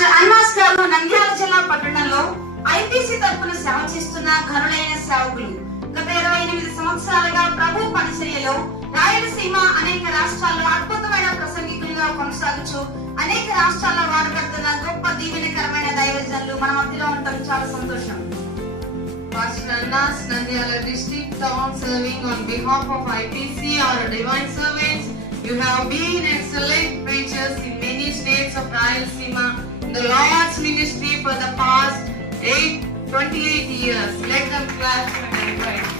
పాస్టర్ అన్వాస్ గారు నంద్యాల జిల్లా పట్టణంలో ఐపీసీ తరపున సేవ చేస్తున్న ఘనులైన సేవకులు. గత 28 సంవత్సరాలుగా ప్రభు పరిచర్యలో రాయలసీమ అనేక రాష్ట్రాల్లో అద్భుతమైన ప్రసంగికులుగా కొనసాగుచు అనేక రాష్ట్రాల్లో వాడబడుతున్న గొప్ప దీవెనకరమైన దైవజనులు మన మధ్యలో ఉండటం చాలా సంతోషం. Pastor Annas, Nandyala district town, serving on behalf of IPC, our divine servants. You have been excellent preachers in many states of Rayalaseema in the Lord's ministry for the past 28 years. Let them clap and encourage.